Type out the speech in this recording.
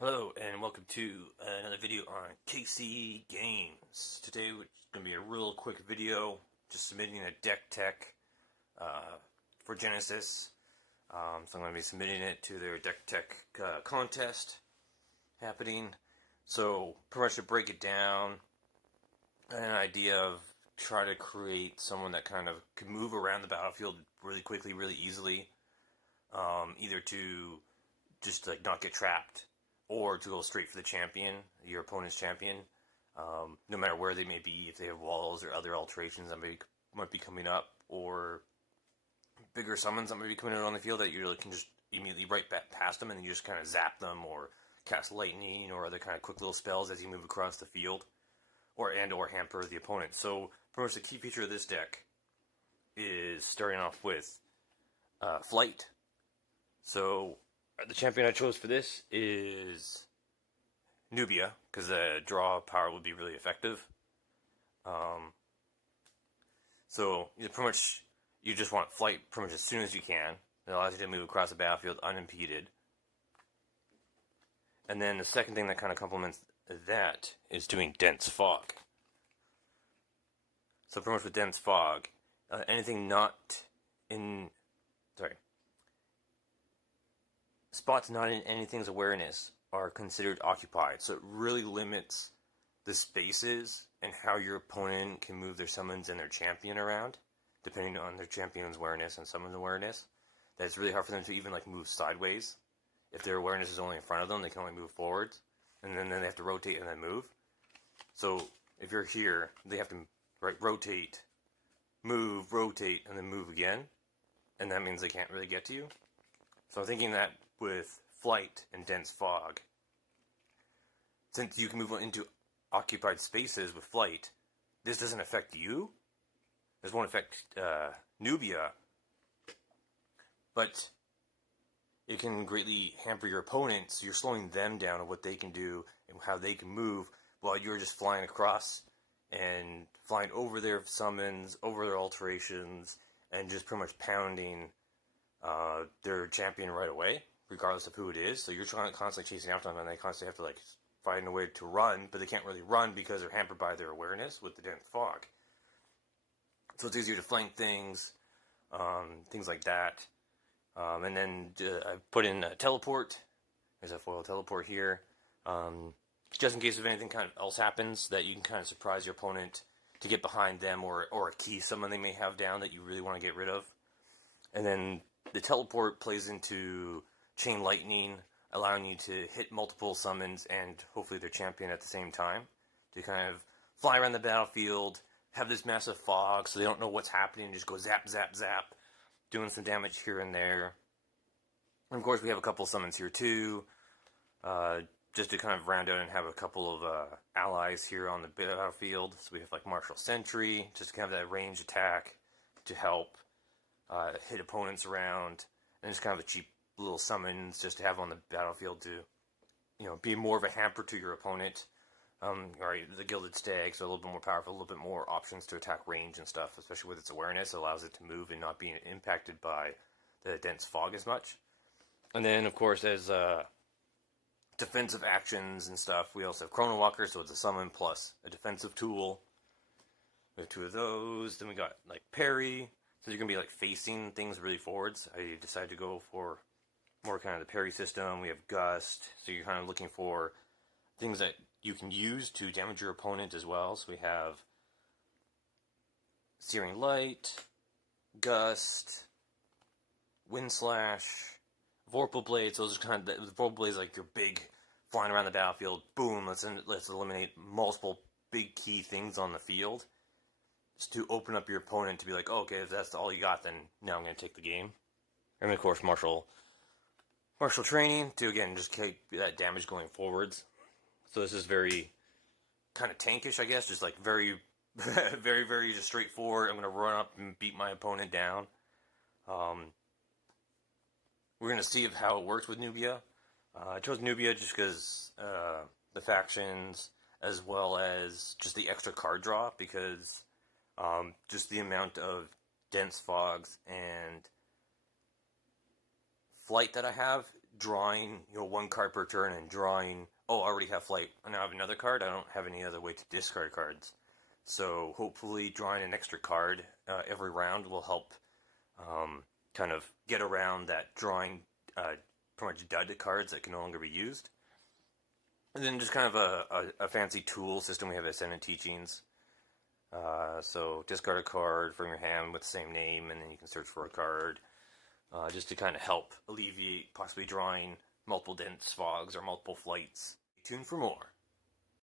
Hello and welcome to another video on KC Games. Today it's going to be a real quick video, just submitting a deck tech for Genesis. So I'm going to be submitting it to their deck tech contest happening. So pretty much to break it down, an idea of try to create someone that kind of can move around the battlefield really quickly, really easily, either to just like not get trapped, or to go straight for the champion, your opponent's champion, no matter where they may be, if they have walls or other alterations that might be coming up, or bigger summons that might be coming out on the field that you really can just immediately right back past them and you just kind of zap them, or cast lightning, or other kind of quick little spells as you move across the field, or hamper the opponent. So pretty much the key feature of this deck is starting off with flight. So the champion I chose for this is Nubia, because the draw power would be really effective. So pretty much you just want flight pretty much as soon as you can. It allows you to move across the battlefield unimpeded. And then the second thing that kind of complements that is doing dense fog. So pretty much with dense fog, anything not in, spots not in anything's awareness are considered occupied, so it really limits the spaces and how your opponent can move their summons and their champion around, depending on their champion's awareness and summon's awareness. That it's really hard for them to even like move sideways. If their awareness is only in front of them, they can only move forwards, and then they have to rotate and then move. So if you're here, they have to rotate, move, rotate, and then move again, and that means they can't really get to you. So I'm thinking that with flight and dense fog, since you can move into occupied spaces with flight, this doesn't affect you. This won't affect Nubia, but it can greatly hamper your opponent, so you're slowing them down on what they can do and how they can move, while you're just flying across and flying over their summons, over their alterations, and just pretty much pounding their champion right away, regardless of who it is. So you're trying to constantly chasing after them, and they constantly have to like find a way to run, but they can't really run because they're hampered by their awareness with the dense fog. So it's easier to flank things, things like that. And then I put in a teleport. There's a foil teleport here, just in case if anything kind of else happens, that you can kind of surprise your opponent to get behind them, or a key summon they may have down that you really want to get rid of. And then the teleport plays into chain lightning, allowing you to hit multiple summons and hopefully their champion at the same time, to kind of fly around the battlefield, have this massive fog so they don't know what's happening, just go zap, zap, zap, doing some damage here and there. And of course we have a couple summons here too, just to kind of round out and have a couple of allies here on the battlefield. So we have like Martial Sentry, just to kind of that range attack to help hit opponents around, and just kind of a cheap little summons just to have on the battlefield to, be more of a hamper to your opponent. Alright, the Gilded Stag, so a little bit more powerful, a little bit more options to attack range and stuff, especially with its awareness. It allows it to move and not being impacted by the dense fog as much. And then, of course, as defensive actions and stuff, we also have Chronowalker, so it's a summon plus a defensive tool. We have two of those. Then we got like Parry, so you're going to be like facing things really forwards. I decided to go for more kind of the Parry system. We have Gust, so you're kind of looking for things that you can use to damage your opponent as well. So we have Searing Light, Gust, Wind Slash, Vorpal Blade. So those are kind of the Vorpal Blade is like your big flying around the battlefield. Boom! Let's eliminate multiple big key things on the field, just to open up your opponent to be like, oh, okay, if that's all you got, then now I'm going to take the game. And of course, martial training to again just keep that damage going forwards. So this is very kind of tankish, I guess, just like very, very, very just straightforward. I'm going to run up and beat my opponent down. We're going to see how it works with Nubia. I chose Nubia just because the factions, as well as just the extra card draw, because just the amount of dense fogs and flight that I have drawing, one card per turn and drawing, oh, I already have flight, and now I have another card, I don't have any other way to discard cards. So hopefully drawing an extra card every round will help kind of get around that drawing pretty much dud cards that can no longer be used. And then just kind of a fancy tool system, we have Ascendant Teachings. So discard a card from your hand with the same name, and then you can search for a card, just to kind of help alleviate possibly drawing multiple dense fogs or multiple flights. Stay tuned for more.